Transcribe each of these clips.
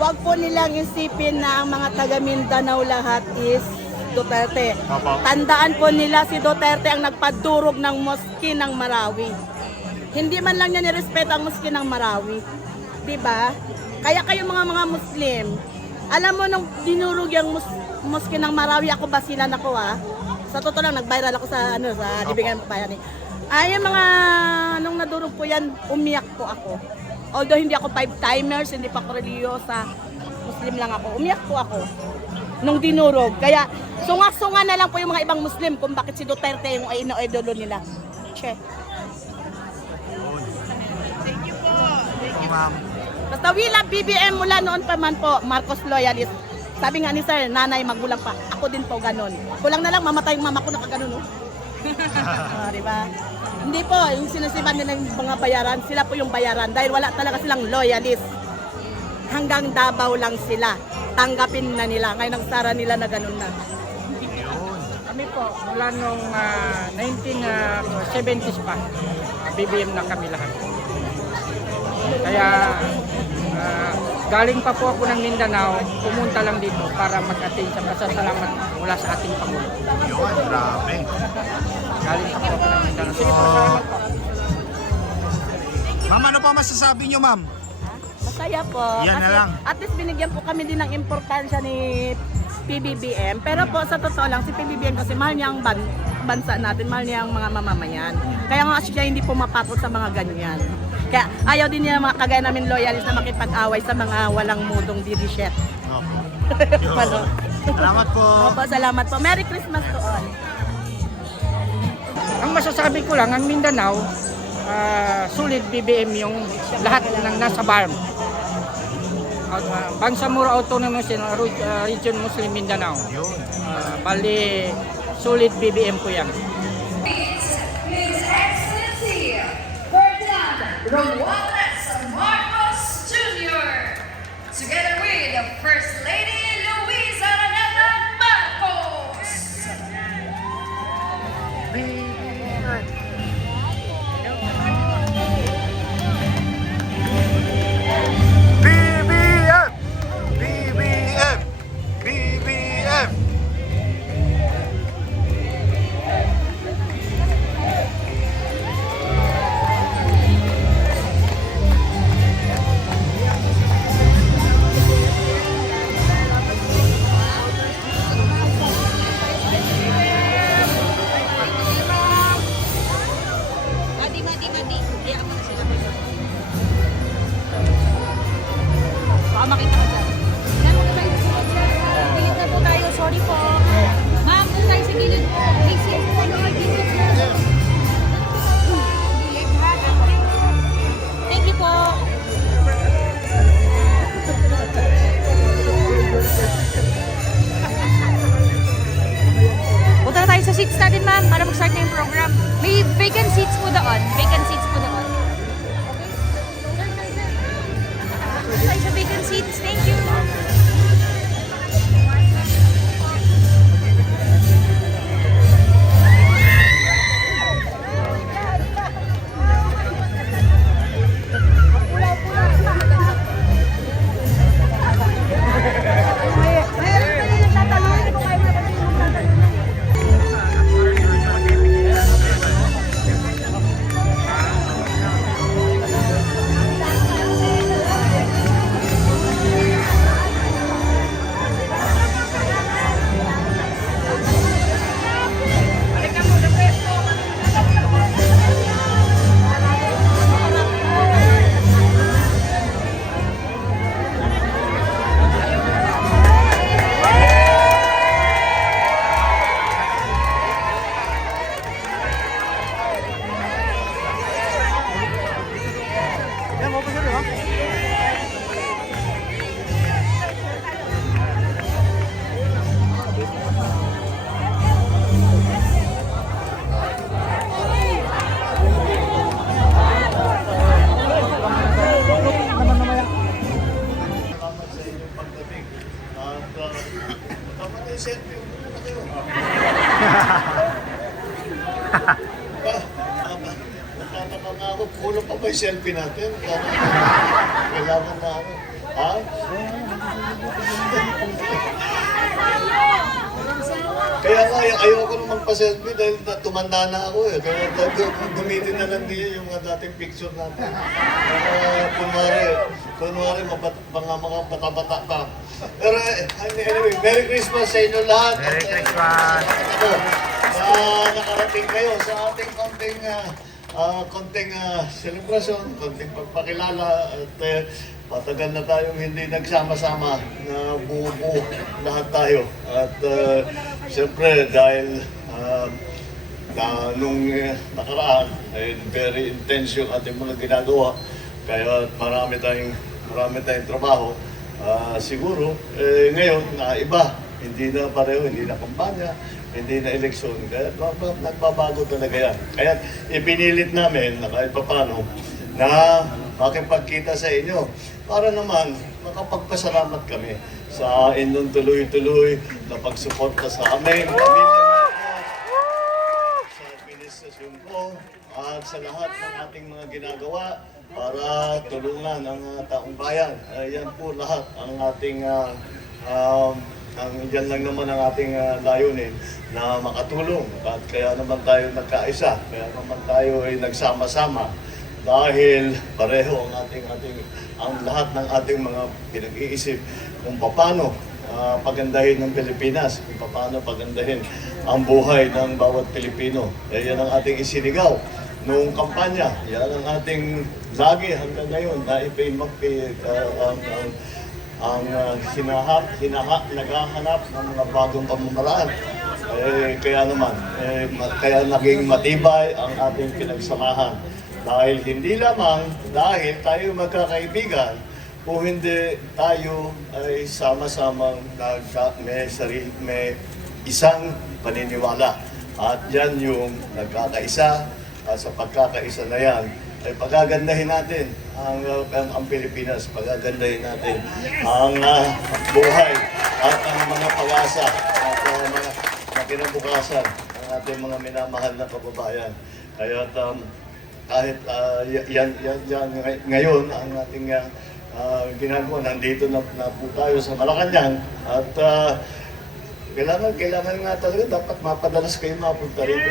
wag po nilang isipin na ang mga taga Mindanao lahat is Duterte. Tandaan po nila si Duterte ang nagpadurog ng moski ng Marawi. Hindi man lang niya nirespeto ang moski ng Marawi. 'Di ba? Kaya kayo mga Muslim, alam mo nung dinurog yung moski ng Marawi, ako basilan ako Sa totoo lang nag-viral ako sa sa Dibigan Bayan. Ay mga nung nadurog po yan, umiyak po ako. Although hindi ako 5-timers, hindi pa ako religyosa, Muslim lang ako. Umiyak po ako nung dinurog. Kaya sunga-sunga na lang po yung mga ibang Muslim kung bakit si Duterte yung ino-idolo nila. Che. Thank you po. Thank you, ma'am. Basta we love BBM mula noon pa man po, Marcos loyalist. Sabi nga ni sir, nanay magulang pa. Ako din po ganun. Kulang na lang mamatay yung mama ko na kaganon, no? Diba? Hindi po, yung sinasiban nila yung mga bayaran, sila po yung bayaran dahil wala talaga silang loyalist. Hanggang Davao lang sila. Tanggapin na nila. Ngayon ang sara nila na ganun na. Kami po, mula nung 1970s pa, BBM na kami lahat. Kaya galing pa po ako ng Mindanao, pumunta lang dito para mag-attend sa pasasalamat mula sa ating Pangulo. Yun, grabe. Galing pa po ako ng Mindanao. Sige po, salamat po. Ma'am, ano pa masasabi nyo, ma'am? Masaya po. Yan na Kasi lang. at least binigyan po kami din ng importansya ni PBBM. Pero po sa totoo lang, si PBBM kasi mahal niya ang bansa natin, mahal niya ang mga mamamayan. Kaya nga siya hindi pumapatol sa mga ganyan. Kaya ayaw din niya mga kagaya namin loyalist na makipag-away sa mga walang mudong didishet. Yun. Salamat po. Opo, salamat po. Merry Christmas to all. Ang masasabi ko lang, ang Mindanao, sulit BBM yung lahat ng nasa BARM. Bangsamoro Autonomous Region Muslim Mindanao. Yun. Bali, sulit BBM po yan. His Excellency Ferdinand Romualdez Marcos Jr. Together with First Lady Luisa Araneta Marcos. BBM! BBM! BBM! Baka makita ko dyan. Gilid na po tayo. Sorry po. Ma'am, doon tayo sa gilid po. Please, yes po. Gilid po. Thank you po. Punta na tayo sa seats natin, ma'am, para mag-start na yung program. May vacant seats po doon. Vacant seats po doon. Punta tayo sa vacant seats. Thank you. Kulang pa ba yung selfie natin? Kailangan na ano? Ha? Kaya nga, ayoko nung magpa-selfie dahil tumanda na ako eh. Kaya gamitin na lang niya yung mga dating picture natin. Kunwari, mga bata-bata pa. Pero anyway, Merry Christmas sa inyo lahat. Merry Christmas! Nakarating kayo sa ating konting celebration, konting pagpakilala at matagal na tayong hindi nagsama-sama na buo-buo lahat tayo. At siyempre dahil nung nakaraan ay very intense yung ating mga ginagawa, kaya marami tayong trabaho. Siguro ngayon na iba, hindi na pareho, hindi na kampanya, hindi na eleksyon, kaya nagbabago talaga yan. Kaya ipinilit namin na kahit papano na makipagkita sa inyo para naman makapagpasalamat kami sa inyong tuloy-tuloy na pagsuporta sa amin, sa administrasyon ko, at sa lahat ng ating mga ginagawa para tulungan ang taong bayan. Yan po lahat ang ating yan lang naman ang ating layunin na makatulong at kaya naman tayo nagkaisa, kaya naman tayo ay nagsama-sama dahil pareho ang lahat ng ating mga pinag-iisip kung paano pagandahin ng Pilipinas, kung paano pagandahin ang buhay ng bawat Pilipino. Yan ang ating isinigaw noong kampanya, yan ang ating lagi hanggang ngayon na naghahanap ng mga bagong pamamaraan. Kaya naging matibay ang ating pinagsamahan. Dahil hindi lamang dahil tayo magkakaibigan, kung hindi tayo ay sama-samang may isang paniniwala. At yan yung nagkakaisa, at sa pagkakaisa na yan, ay pagagandahin natin ang Pilipinas, pagagandahin natin ang buhay at ang mga pag-asa at mga kinabukasan ng ating mga minamahal na kababayan. Kaya kahit yan ngayon ang ating ginagawa, nandito na po tayo sa Malacanang at kailangan nga talaga dapat mapadalas kayo mapunta rito.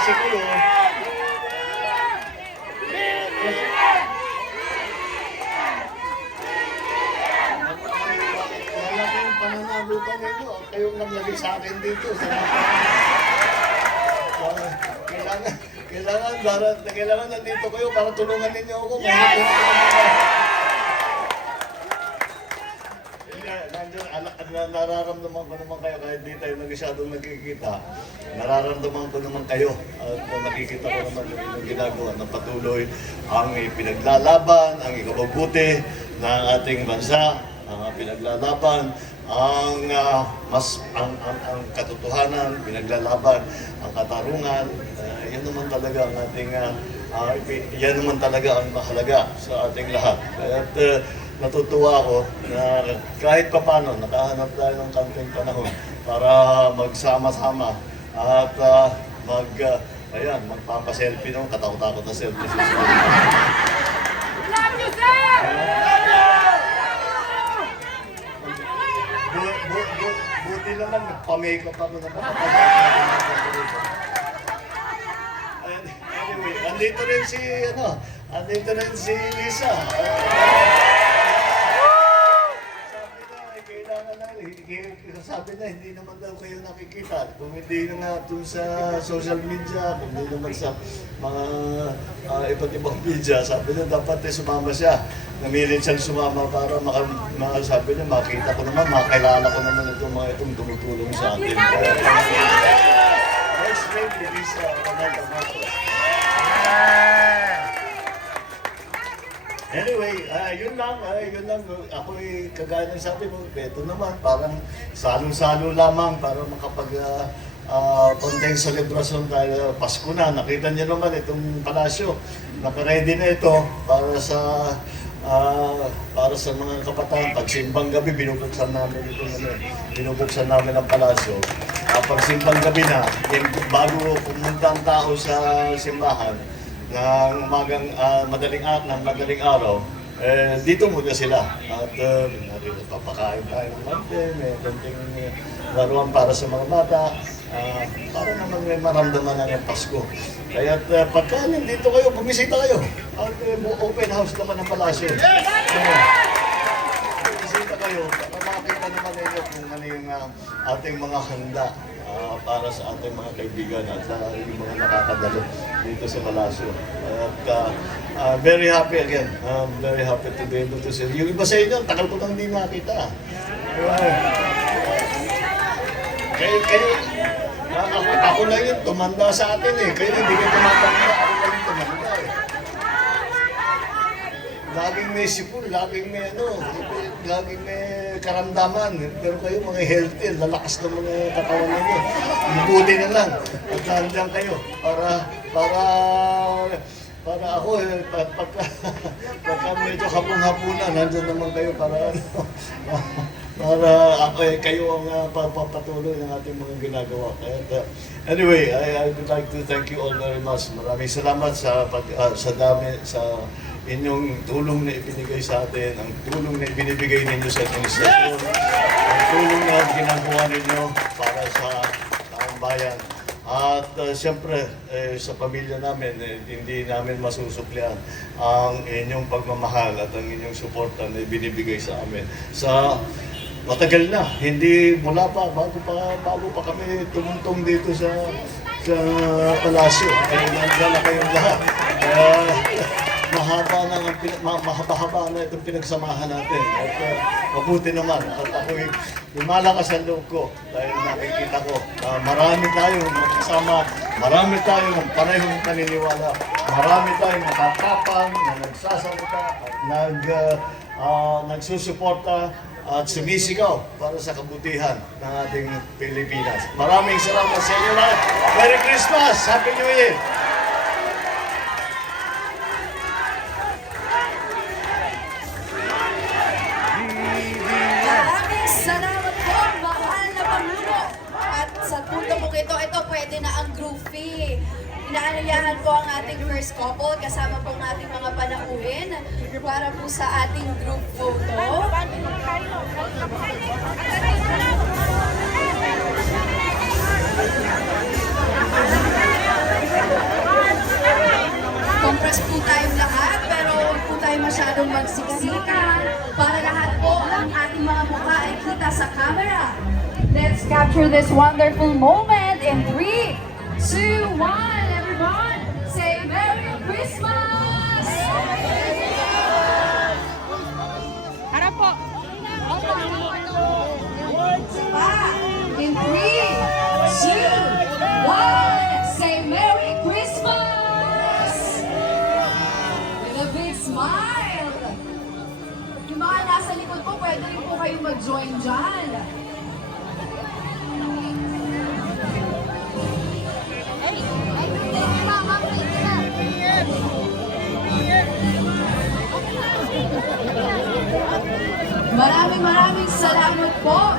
Siguro, malaking pananagutan nito. Kayong naglagay sa akin dito. Kailangan nandito kayo para tulungan ninyo ako. Nararamdaman ko naman kayo kahit di tayo masyadong nagkikita. Nararamdaman ko naman kayo at nakikita ko naman yung ginagawa na patuloy ang pinaglalaban, ang ikabubuti ng ating bansa, ang pinaglalaban, ang katotohanan, pinaglalaban, ang katarungan. Yan naman talaga ang ating yan naman talaga ang mahalaga sa ating lahat. At natutuwa ako na kahit papano nakahanap tayo ng kaunting panahon para magsama-sama at magpapaselfie nung katakot-takot na selfie. Love you, sir! Buti naman, nagpa-makeup ako na Anyway, andito rin si Lisa. Sabi na, hindi naman daw kayo nakikita. Kung hindi na nga doon sa social media, kung hindi naman sa mga iba't ibang media, sabi na dapat sumama siya. Namilit siyang sumama para sabi niya, makita ko naman, makilala ko naman itong tumutulong sa atin. Next lady, Lisa, Amanda Marcos. Anyway, yun lang. Ako'y kagaya ng sabi mo, ito naman, parang salong-salo lamang para konting selebrasyon dahil Pasko na. Nakita niyo naman itong palasyo. Nakaready na ito para sa mga kabataan. Pag simbang gabi, binubuksan namin ang palasyo. Pag simbang gabi na, bago pumunta ang tao sa simbahan, ng madaling araw, dito muna sila. At papakain tayo ng mante, may konting laruan para sa mga bata, para naman may maramdaman ng Pasko. Kaya pagka nandito kayo, bumisita kayo. At open house naman ng palasyo. Bumisita kayo para makita naman ninyo kung ano yung ating mga handa para sa ating mga kaibigan at yung mga nakakadalo dito sa palasyo. At very happy again. Very happy to be able to see. Yung iba sa inyo, tagal ko nang hindi nakita. Kayo, ako lang yung tumanda sa atin eh. Kayo hindi kayo tumatanda, ako lang yung tumanda eh. Laging may sipon, laging may karamdaman. Pero kayo mga healthy, lalakas ng mga katawan ninyo. Buti na lang. At nandiyan kayo para ako pagka medyo hapon-hapunan, nandiyan naman kayo para kayo ang papatuloy ng ating mga ginagawa. Anyway, I would like to thank you all very much. Maraming salamat sa inyong tulong na ibinigay sa atin, ang tulong na ibinibigay ninyo sa administrasyon, ang tulong na ginagawa ninyo para sa taong bayan. At siyempre, sa pamilya namin, hindi namin masusuplian ang inyong pagmamahal at ang inyong suporta na ibinibigay sa amin. Matagal na, hindi mula pa, bago pa kami tumuntong dito sa palasyo. Nandiyan na kayong lahat. Mahaba na itong pinagsamahan natin. At mabuti naman. At ako'y lumalakas ang loob ko dahil nakikita ko marami tayong magkasama, marami tayong parehong paniniwala, marami tayong nakatapang, na nagsasalita, nagsusuporta at sumisigaw para sa kabutihan ng ating Pilipinas. Maraming salamat sa inyo lahat. Merry Christmas! Happy New Year! Maraming salamat po, mahal na Pangulo. At sa punto po ito pwede na ang groupie. Inaanyayahan po ang ating first couple kasama po ang ating mga panauhin para po sa ating group photo. Compress po tayong lahat pero huwag po tayo masyadong magsiksikan para lahat po ang ating mga mukha ay kita sa camera. Let's capture this wonderful moment in 3, 2, 1. Everyone, say Merry Christmas! Harap po. In 3, 2, 1, say Merry Christmas! With a big smile! Yung mga nasa likod po, pwede rin po kayong mag-join dyan. Maraming salamat po.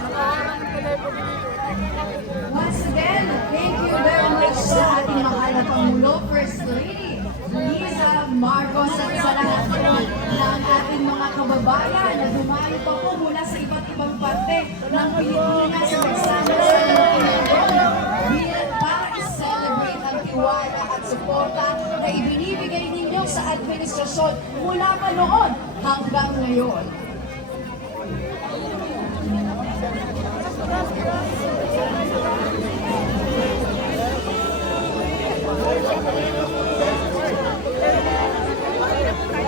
Once again, thank you very much sa ating mahal na Pangulo, First Lady Liza Marcos at sa lahat po ng ating mga kababayan na dumayo pa po mula sa iba't ibang parte ng Pilipinas kasama sa bilang para i-celebrate ang tiwala at suporta na ibinibigay ninyo sa administrasyon mula pa noon hanggang ngayon.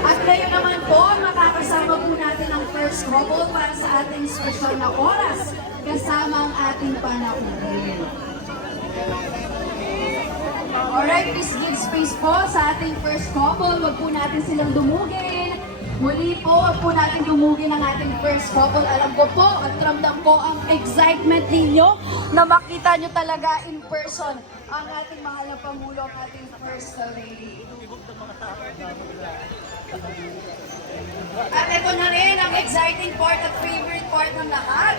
At ngayon naman po, makakasama po natin ang first couple para sa ating special na oras kasama ang ating panauhin. Alright, please give space po sa ating first couple. Huwag po natin silang dumugin. Muli po, huwag po natin dumugin ang ating first couple. Alam ko po at ramdam ko ang excitement ninyo na makita nyo talaga in person ang ating mahal na Pangulo, ang ating First Lady. At ito na rin ang exciting part at favorite part ng lahat.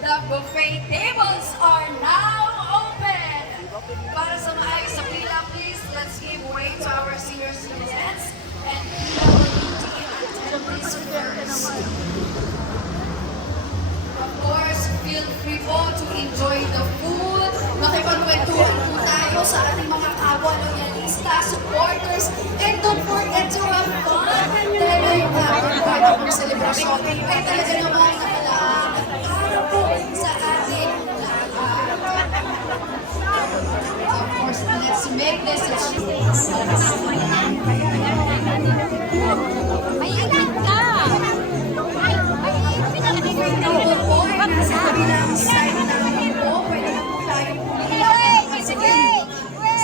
The buffet tables are now open. Para sa maayos sa pila, please, let's give way to our senior citizens and PWD activities first. Of course, feel free po to enjoy the food. Makipagkwentuhan po tayo sa ating mga kapwa loyalista, supporters, and don't forget to have fun. Talaga yung part ng selebrasyon ay talaga naman nakalaang para po sa ating lahat. Of course, let's make this a May anak ka! Ito po ay nasa kabilang side namin po. Pwede na po tayo pumiyak. Kasi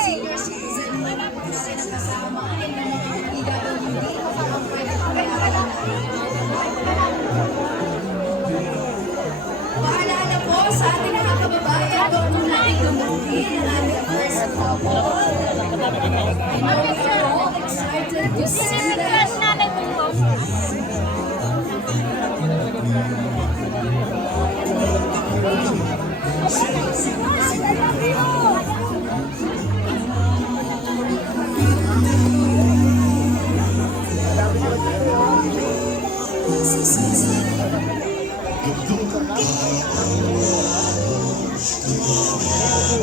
senior citizen po na po natin ang kasama. And yung mga PWD, pwede po kaya paalala po sa ating mga kababayan, huwag po natin gumuhin ang ating first couple. I know we're all excited to see them.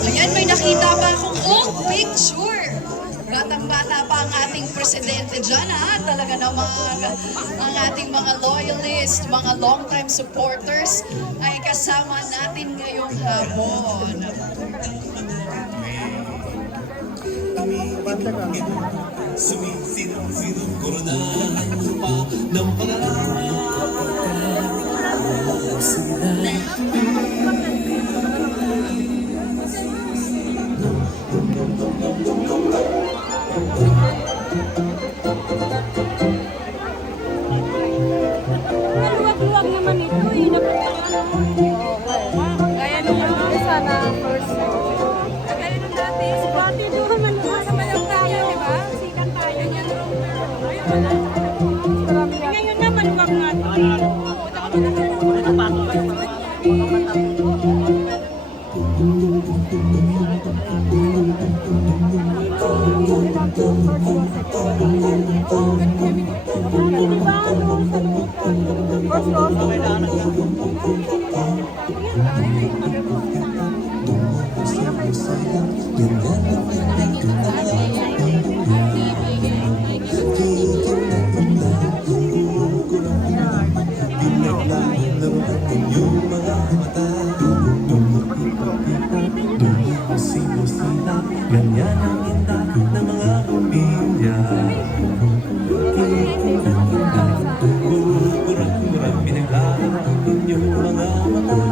Ayan, may nakita pa akong picture. Batang-bata pa ang ating presidente dyan, ha? Talaga namang ang ating mga loyalists, mga long-time supporters ay kasama natin ngayong hapon. Maluwag-luwag naman ito eh. Gaya nung sana first. Gaya nung dati. Si Pati doon maluwag sa malang tayo, di ba? Silang tayo. Yan room. Ngayon wala. Ngayon nga maluwag nga ito. Ganyan ang inda ng mga pamilya. Kurang-kurang pinaglalaro inyong mga mata.